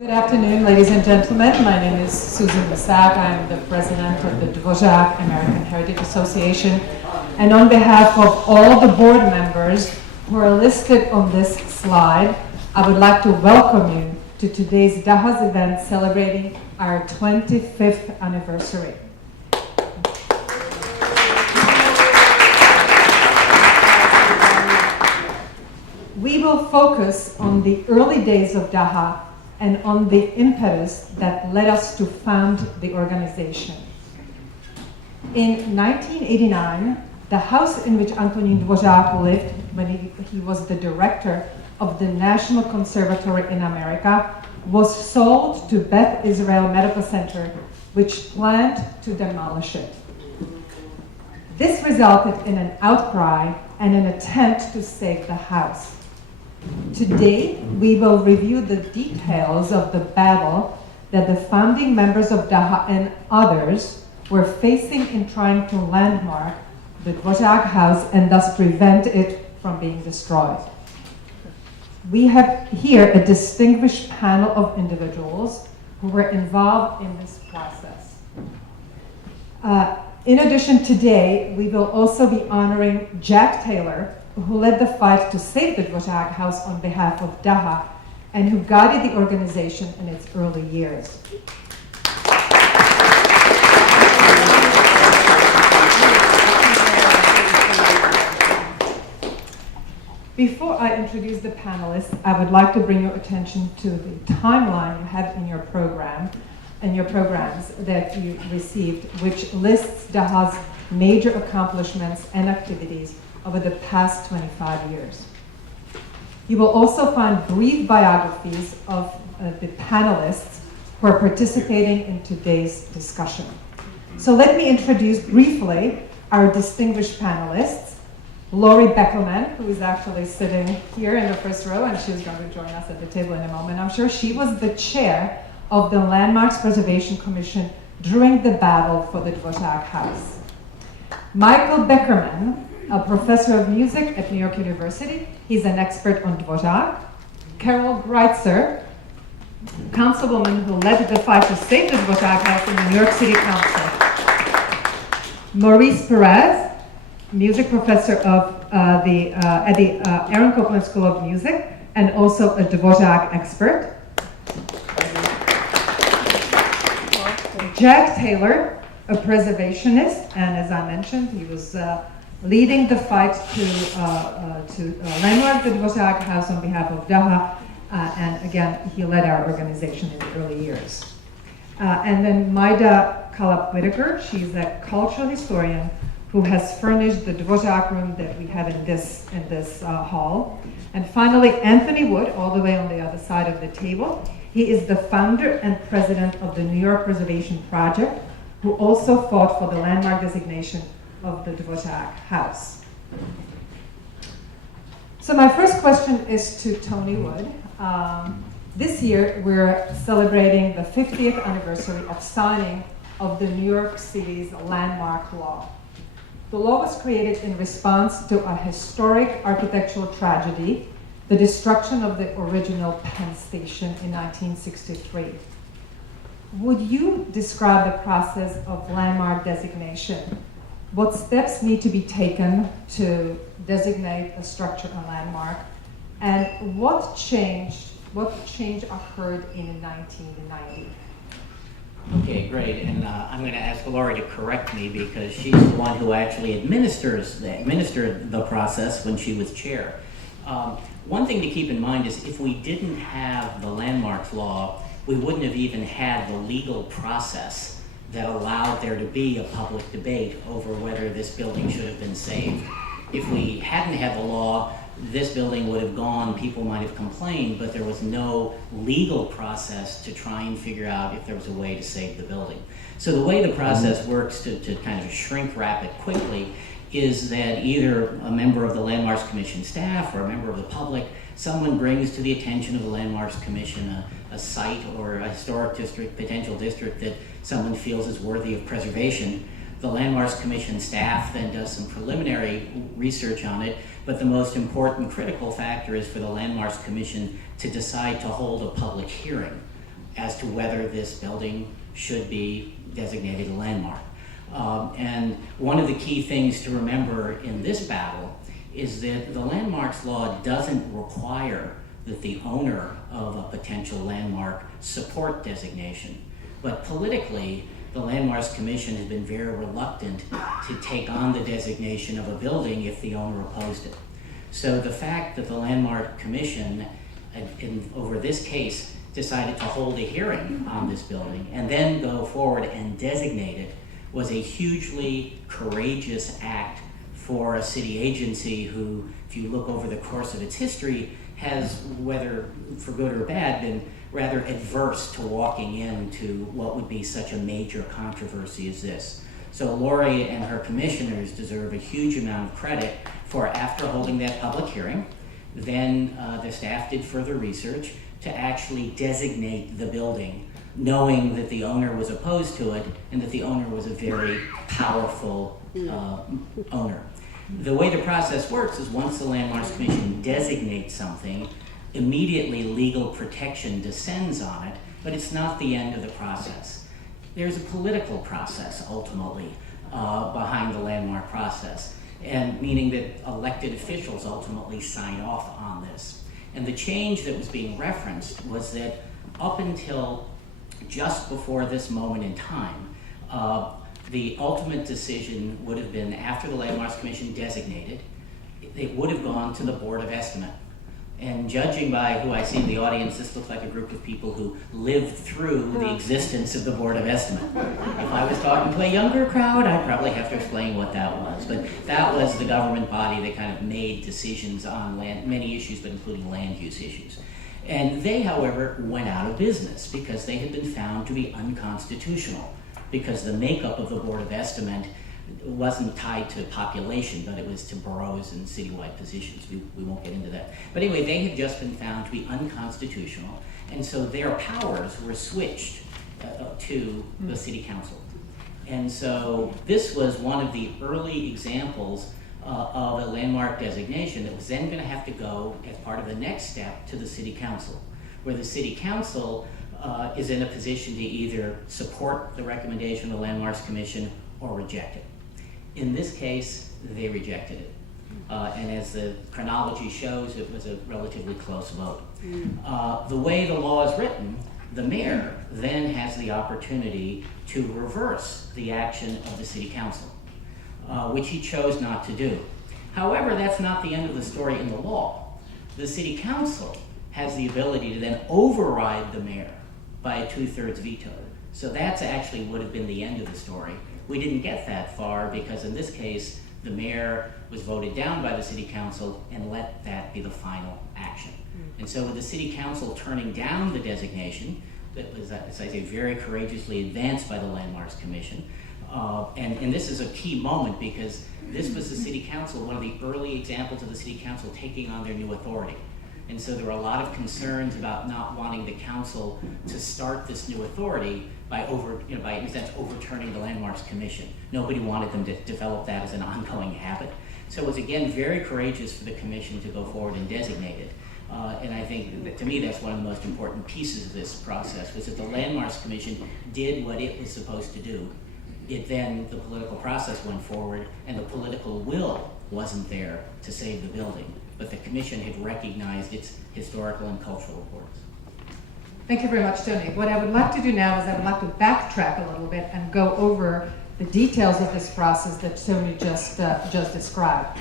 Good afternoon, ladies and gentlemen. My name is Susan Lucak. I am the president of the Dvořák American Heritage Association. And on behalf of all the board members who are listed on this slide, I would like to welcome you to today's DAHA'S event celebrating our 25th anniversary. We will focus on the early days of DAHA and on the impetus that led us to found the organization. In 1989, the house in which Antonín Dvořák lived when he was the director of the National Conservatory in America was sold to Beth Israel Medical Center, which planned to demolish it. This resulted in an outcry and an attempt to save the house. Today, we will review the details of the battle that the founding members of DAHA and others were facing in trying to landmark the Dvořák house and thus prevent it from being destroyed. We have here a distinguished panel of individuals who were involved in this process. In addition, today, we will also be honoring Jack Taylor, who led the fight to save the Dvořák house on behalf of DAHA and who guided the organization in its early years. Before I introduce the panelists, I would like to bring your attention to the timeline you have in your program and your programs that you received, which lists DAHA's major accomplishments and activities over the past 25 years. You will also find brief biographies of the panelists who are participating in today's discussion. So let me introduce briefly our distinguished panelists. Laurie Beckelman, who is actually sitting here in the first row, and she's going to join us at the table in a moment, I'm sure. She was the chair of the Landmarks Preservation Commission during the battle for the Dvořák house. Michael Beckerman, a professor of music at New York University. He's an expert on Dvořák. Carol Greitzer, councilwoman who led the fight to save the Dvořák house in the New York City Council. Maurice Peress, music professor at the Aaron Copland School of Music and also a Dvořák expert. Jack Taylor, a preservationist, and as I mentioned, he was leading the fight to landmark the Dvořák house on behalf of DAHA, and again, he led our organization in the early years. And then Majda Kallab Whitaker, she's a cultural historian who has furnished the Dvořák room that we have in this hall. And finally, Anthony Wood, all the way on the other side of the table. He is the founder and president of the New York Preservation Project, who also fought for the landmark designation of the Dvořák house. So my first question is to Tony Wood. This year we're celebrating the 50th anniversary of signing of the New York City's landmark law. The law was created in response to a historic architectural tragedy, the destruction of the original Penn Station in 1963. Would you describe the process of landmark designation? What steps need to be taken to designate a structure a landmark? And what change occurred in 1990? Okay, great. And I'm going to ask Laurie to correct me because she's the one who actually administered the process when she was chair. One thing to keep in mind is if we didn't have the landmarks law, we wouldn't have even had the legal process that allowed there to be a public debate over whether this building should have been saved. If we hadn't had the law, this building would have gone, people might have complained, but there was no legal process to try and figure out if there was a way to save the building. So the way the process works to kind of shrink wrap it quickly is that either a member of the Landmarks Commission staff or a member of the public, someone brings to the attention of the Landmarks Commission a site or a historic district, potential district that someone feels is worthy of preservation. The Landmarks Commission staff then does some preliminary research on it, but the most important critical factor is for the Landmarks Commission to decide to hold a public hearing as to whether this building should be designated a landmark. And one of the key things to remember in this battle is that the landmarks law doesn't require that the owner of a potential landmark support designation. But politically, the Landmarks Commission has been very reluctant to take on the designation of a building if the owner opposed it. So the fact that the Landmark Commission, over this case, decided to hold a hearing on this building and then go forward and designate it was a hugely courageous act for a city agency who, if you look over the course of its history, has, whether for good or bad, been rather adverse to walking into what would be such a major controversy as this. So Laurie and her commissioners deserve a huge amount of credit for, after holding that public hearing, then the staff did further research to actually designate the building, knowing that the owner was opposed to it and that the owner was a very powerful owner. The way the process works is once the Landmarks Commission designates something, immediately legal protection descends on it, but it's not the end of the process. There's a political process, ultimately, behind the landmark process, and meaning that elected officials ultimately sign off on this. And the change that was being referenced was that up until just before this moment in time, the ultimate decision would have been, after the Landmarks Commission designated, it would have gone to the Board of Estimate. And judging by who I see in the audience, this looks like a group of people who lived through the existence of the Board of Estimate. If I was talking to a younger crowd, I'd probably have to explain what that was. But that was the government body that kind of made decisions on many issues, but including land use issues. And they, however, went out of business because they had been found to be unconstitutional, because the makeup of the Board of Estimate wasn't tied to population, but it was to boroughs and citywide positions. We won't get into that. But anyway, they had just been found to be unconstitutional, and so their powers were switched to the city council. And so this was one of the early examples of a landmark designation that was then going to have to go as part of the next step to the city council, where the city council is in a position to either support the recommendation of the Landmarks Commission or reject it. In this case, they rejected it. And as the chronology shows, it was a relatively close vote. The way the law is written, the mayor then has the opportunity to reverse the action of the city council, which he chose not to do. However, that's not the end of the story in the law. The city council has the ability to then override the mayor by a 2/3 veto. So that's actually would have been the end of the story. We didn't get that far because in this case, the mayor was voted down by the city council and let that be the final action. And so with the city council turning down the designation, that was, as I say, very courageously advanced by the Landmarks Commission. And this is a key moment because this was the city council, one of the early examples of the city council taking on their new authority. And so there were a lot of concerns about not wanting the council to start this new authority by by in a sense overturning the Landmarks Commission. Nobody wanted them to develop that as an ongoing habit. So it was again very courageous for the commission to go forward and designate it. And I think that, to me, that's one of the most important pieces of this process, was that the Landmarks Commission did what it was supposed to do. The political process went forward, and the political will wasn't there to save the building, but the commission had recognized its historical and cultural importance. Thank you very much, Tony. What I would like to do now is I would like to backtrack a little bit and go over the details of this process that Tony just described.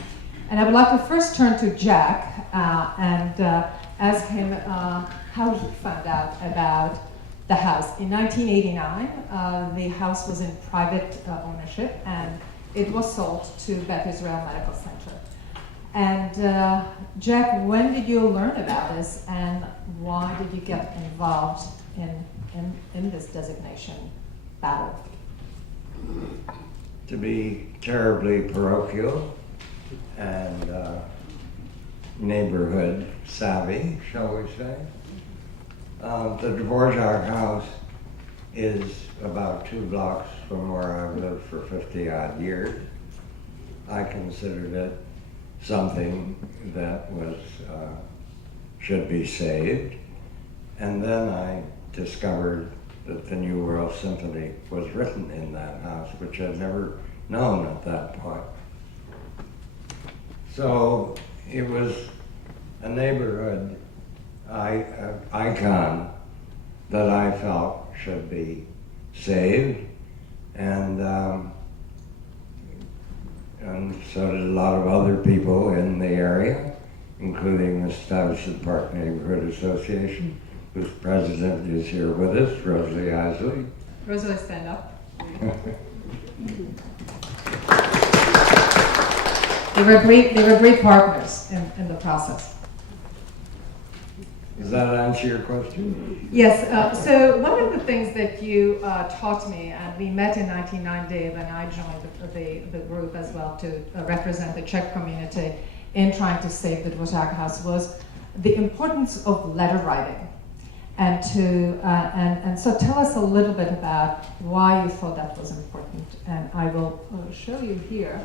And I would like to first turn to Jack and ask him how he found out about the house. In 1989, the house was in private ownership, and it was sold to Beth Israel Medical Center. And Jack, when did you learn about this, and why did you get involved in this designation battle? To be terribly parochial and neighborhood savvy, shall we say. The Dvořák house is about 2 blocks from where I've lived for 50 odd years. I considered it something that was should be saved. And then I discovered that the New World Symphony was written in that house, which I'd never known at that point. So it was a neighborhood icon that I felt should be saved, and so did a lot of other people in the area, including the Stuyvesant Park Neighborhood Association, whose president is here with us, Rosalie Isley. Rosalie, stand up. They were great partners in the process. Does that answer your question? Yes, so one of the things that you taught me, and we met in 1990 when I joined the group as well to represent the Czech community in trying to save the Dvořák house, was the importance of letter writing. And so tell us a little bit about why you thought that was important. And I will show you here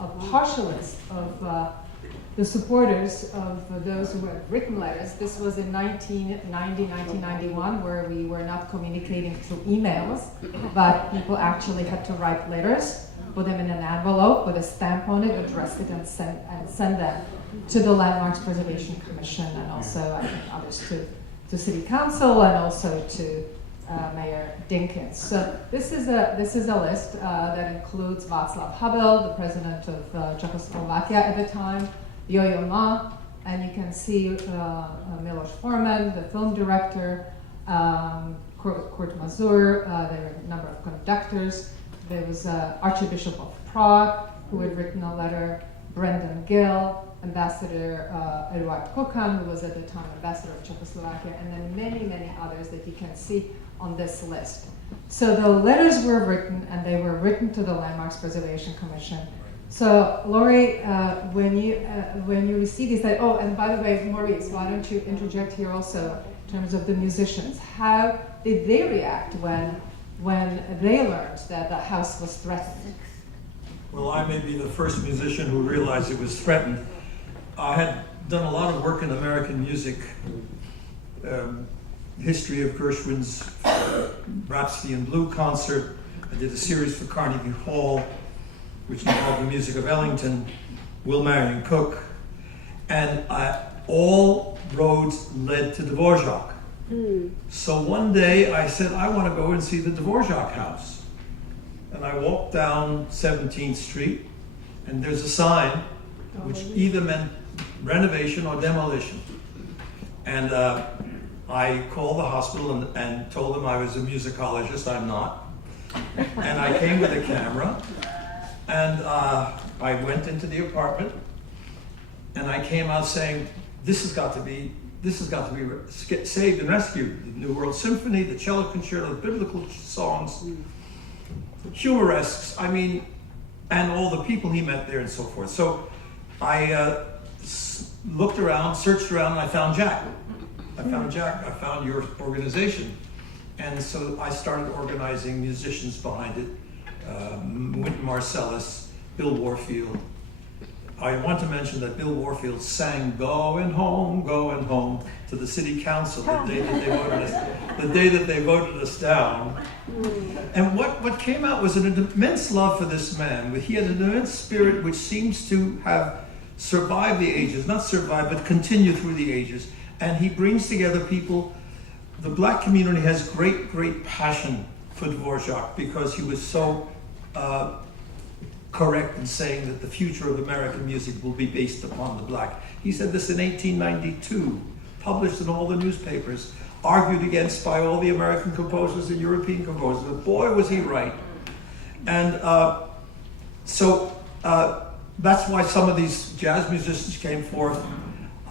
a partial list of the supporters of those who had written letters. This was in 1990, 1991, where we were not communicating through emails, but people actually had to write letters, put them in an envelope, put a stamp on it, address it, and send them to the Landmarks Preservation Commission, and also, I think, others to City Council, and also to Mayor Dinkins. So this is a list that includes Václav Havel, the president of Czechoslovakia at the time, Yo-Yo Ma, and you can see Miloš Forman, the film director, Kurt Mazur, there were a number of conductors. There was Archbishop of Prague, who had written a letter, Brendan Gill, Ambassador Eduard Kukan, who was at the time ambassador of Czechoslovakia, and then many, many others that you can see on this list. So the letters were written, and they were written to the Landmarks Preservation Commission. So Laurie, when you receive these, oh, and by the way, Maurice, why don't you interject here also in terms of the musicians? How did they react when they learned that the house was threatened? Well, I may be the first musician who realized it was threatened. I had done a lot of work in American music, history of Gershwin's Rhapsody in Blue concert. I did a series for Carnegie Hall, which involved the music of Ellington, Will Marion Cook, and all roads led to Dvorak. So one day I said, I want to go and see the Dvorak house. And I walked down 17th Street, and there's a sign which either meant renovation or demolition. And I called the hospital and told them I was a musicologist. I'm not. And I came with a camera, and I went into the apartment, and I came out saying, this has got to be saved and rescued. The New World Symphony, the cello concerto, the biblical songs, humoresques, I mean, and all the people he met there and so forth. So I looked around, searched around, and I found Jack. I found your organization. And so I started organizing musicians behind it. Wynton Marsalis, Bill Warfield. I want to mention that Bill Warfield sang Going Home to the city council the day that they voted us down. And what came out was an immense love for this man. He had an immense spirit which seems to have survived the ages, not survived, but continued through the ages. And he brings together people. The black community has great, great passion for Dvorak because he was so correct in saying that the future of American music will be based upon the black. He said this in 1892, published in all the newspapers, argued against by all the American composers and European composers, but boy was he right. And so that's why some of these jazz musicians came forth,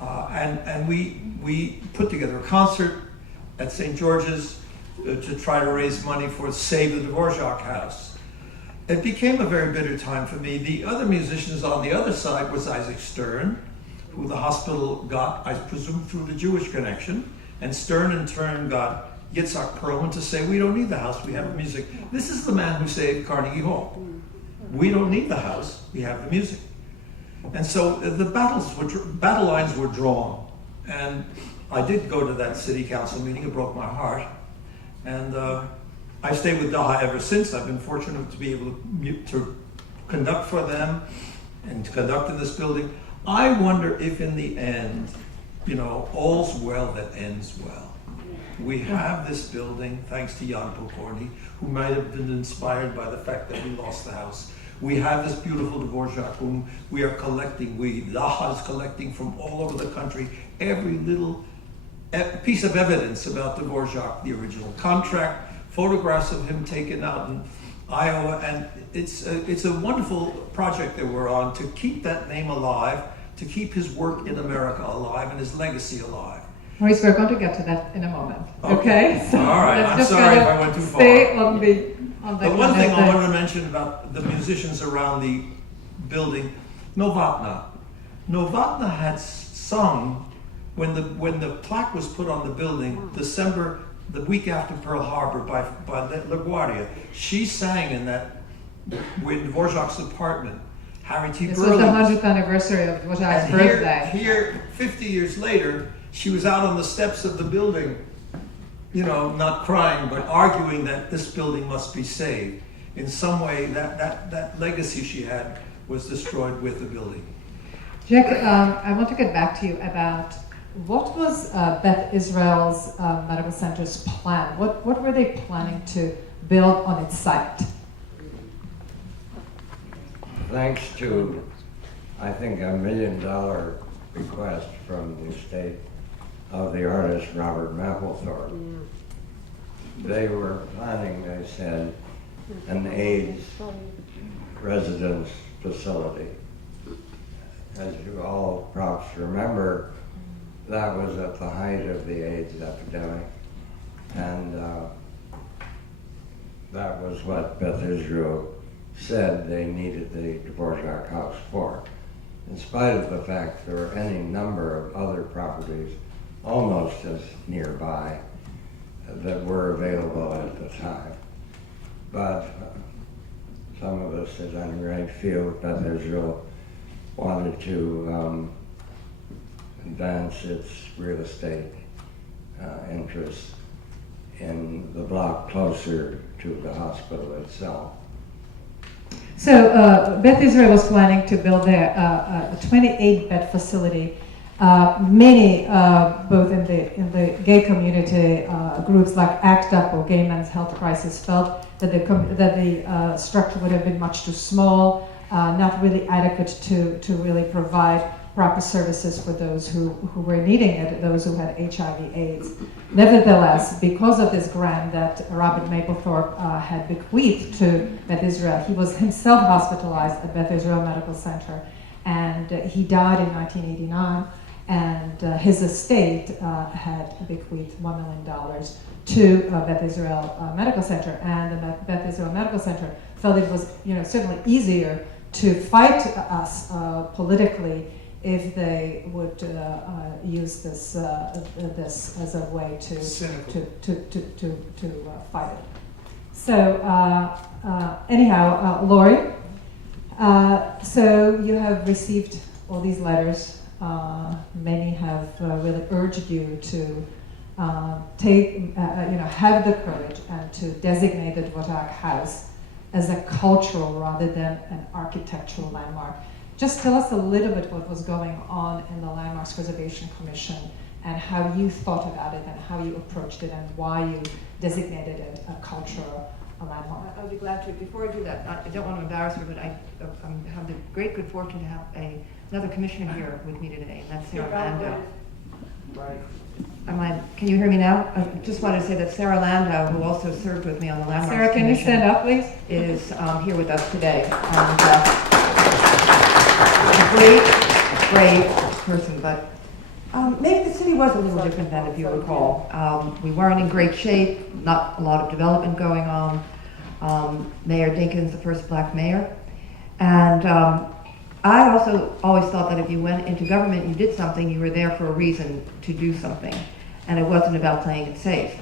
and we put together a concert at St. George's to try to raise money for Save the Dvorak House. It became a very bitter time for me. The other musicians on the other side was Isaac Stern, who the hospital got, I presume, through the Jewish connection, and Stern in turn got Yitzhak Perlman to say, we don't need the house, we have the music. This is the man who saved Carnegie Hall. We don't need the house, we have the music. And so the battle lines were drawn. And I did go to that city council meeting, it broke my heart. And I stayed with Daha ever since. I've been fortunate to be able to conduct for them and to conduct in this building. I wonder if in the end, all's well that ends well. We have this building, thanks to Jan Pokorny, who might have been inspired by the fact that we lost the house. We have this beautiful Dvorak whom we are collecting. DAHA'S collecting from all over the country every little piece of evidence about Dvorak, the original contract, photographs of him taken out in Iowa, and it's a wonderful project that we're on to keep that name alive, to keep his work in America alive and his legacy alive. Maurice, we're going to get to that in a moment. Okay? So all right. let's I'm just sorry kind if of I went too far. Stay on the The one thing I wanted to mention about the musicians around the building, Novotna. Novotna had sung when the plaque was put on the building, December, the week after Pearl Harbor, by LaGuardia. She sang in Dvorak's apartment. Harry T. This Burley. was the 100th anniversary of Dvorak's birthday. Here, 50 years later, she was out on the steps of the building, not crying, but arguing that this building must be saved. In some way, that legacy she had was destroyed with the building. Jack, I want to get back to you about what was Beth Israel's Medical Center's plan? What were they planning to build on its site? Thanks to, I think, $1 million request from the estate of the artist Robert Mapplethorpe. They were planning, they said, an AIDS residence facility. As you all perhaps remember, that was at the height of the AIDS epidemic, and that was what Beth Israel said they needed the Dvorak house for, in spite of the fact there were any number of other properties almost as nearby that were available at the time. But some of us at any rate feel Beth Israel wanted to advance its real estate interests in the block closer to the hospital itself. So Beth Israel was planning to build there a 28-bed facility. Many, both in the gay community, groups like ACT UP or Gay Men's Health Crisis, felt that the structure would have been much too small, not really adequate to really provide proper services for those who were needing it, those who had HIV/AIDS. Nevertheless, because of this grant that Robert Mapplethorpe had bequeathed to Beth Israel, he was himself hospitalized at Beth Israel Medical Center, and he died in 1989, and his estate had bequeathed $1 million to Beth Israel Medical Center, and the Beth Israel Medical Center felt it was certainly easier to fight us politically if they would use this as a way to fight it. So anyhow, Laurie, so you have received all these letters. Many have really urged you to have the courage and to designate the Dvorak House as a cultural rather than an architectural landmark. Just tell us a little bit what was going on in the Landmarks Preservation Commission and how you thought about it and how you approached it and why you designated it a cultural landmark. I would be glad to. Before I do that, I don't want to embarrass her, but I have the great good fortune to have another commissioner here with me today, and that's Sarah Landau. Can you hear me now? I just wanted to say that Sarah Landau, who also served with me on the Landmarks Sarah, can you stand up, please? Is here with us today. A great person, but maybe the city was a little different then, if you recall. We weren't in great shape, not a lot of development going on. Mayor Dinkins, the first black mayor. And I also always thought that if you went into government, you did something, you were there for a reason to do something. And it wasn't about playing it safe.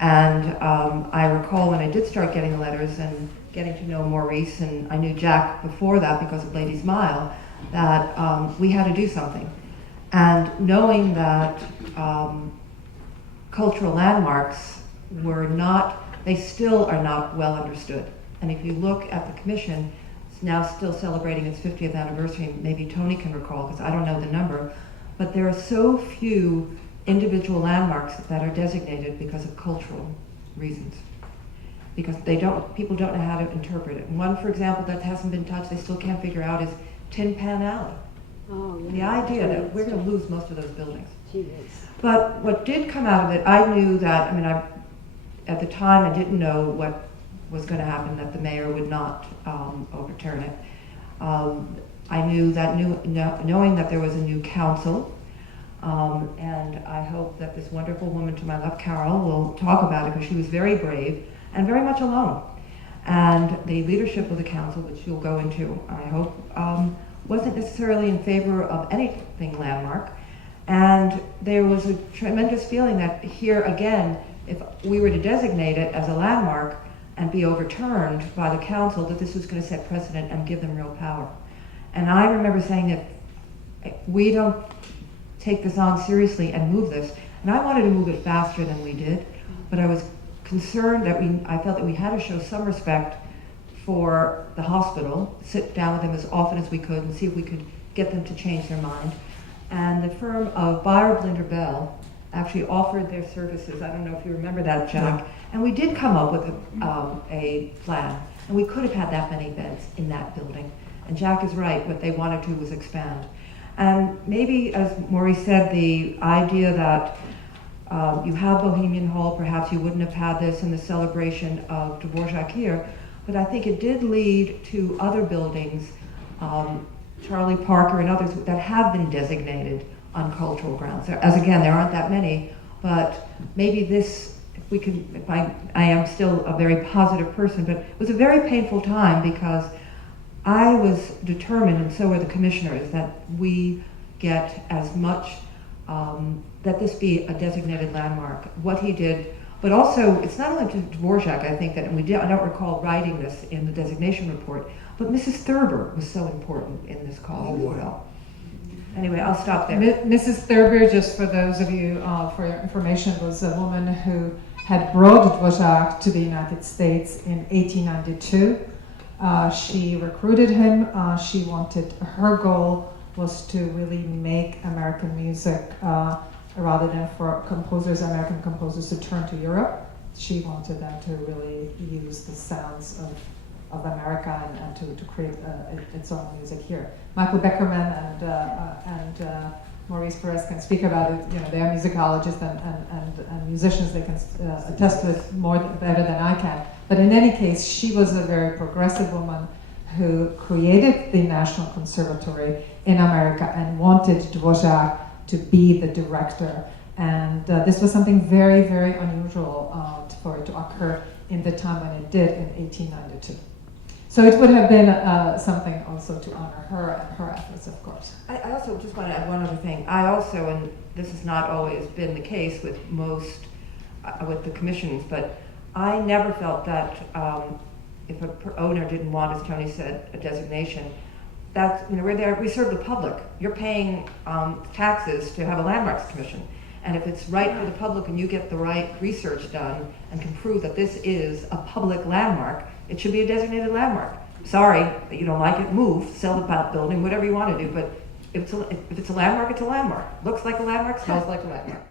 And I recall when I did start getting the letters and getting to know Maurice, and I knew Jack before that because of Ladies Mile, that we had to do something. And knowing that cultural landmarks they still are not well understood. And if you look at the commission, it's now still celebrating its 50th anniversary. Maybe Tony can recall, because I don't know the number, but there are so few individual landmarks that are designated because of cultural reasons. Because people don't know how to interpret it. One, for example, that hasn't been touched, they still can't figure out is Tin Pan Alley. Oh, yeah. The idea that we're going to lose most of those buildings. She is. But what did come out of it, I knew that, at the time I didn't know what was going to happen, that the mayor would not overturn it. I knew that knowing that there was a new council, and I hope that this wonderful woman to my left, Carol, will talk about it, because she was very brave and very much alone. And the leadership of the council, which you'll go into, I hope, wasn't necessarily in favor of anything landmark. And there was a tremendous feeling that here again, if we were to designate it as a landmark and be overturned by the council, that this was going to set precedent and give them real power. And I remember saying that we don't take this on seriously and move this. And I wanted to move it faster than we did, but I was concerned that I felt that we had to show some respect for the hospital, sit down with them as often as we could and see if we could get them to change their mind. And the firm of Beyer Blinder Bell actually offered their services. I don't know if you remember that, Jack. No. And we did come up with a plan, and we could have had that many beds in that building. And Jack is right, what they wanted to was expand. And maybe, as Maurice said, the idea that you have Bohemian Hall, perhaps you wouldn't have had this in the celebration of Dvorak here, but I think it did lead to other buildings, Charlie Parker and others, that have been designated on cultural grounds. As again, there aren't that many, but maybe this, I am still a very positive person, but it was a very painful time because I was determined, and so were the commissioners, that we get as much, that this be a designated landmark. What he did, but also, it's not only to Dvorak, I think that, and I don't recall writing this in the designation report, but Mrs. Thurber was so important in this cause as well. Anyway, I'll stop there. Mrs. Thurber, just for those of you, for your information, was a woman who had brought Dvorak to the United States in 1892. She recruited him. Her goal was to really make American music, rather than for American composers to turn to Europe. She wanted them to really use the sounds of America and to create its own music here. Michael Beckerman and Maurice Peress can speak about it. You know, they are musicologists and musicians. They can attest to it better than I can. But in any case, she was a very progressive woman who created the National Conservatory in America and wanted Dvorak to be the director. And this was something very, very unusual for it to occur in the time when it did in 1892. So it would have been something also to honor her and her efforts, of course. I also just want to add one other thing. I also, and this has not always been the case with most, with the commissions, but I never felt that if an owner didn't want, as Tony said, a designation, that, we're there, we serve the public. You're paying taxes to have a landmarks commission. And if it's right for the public and you get the right research done and can prove that this is a public landmark, it should be a designated landmark. Sorry that you don't like it, move, sell the building, whatever you want to do, but if it's a landmark, it's a landmark. Looks like a landmark, smells like a landmark.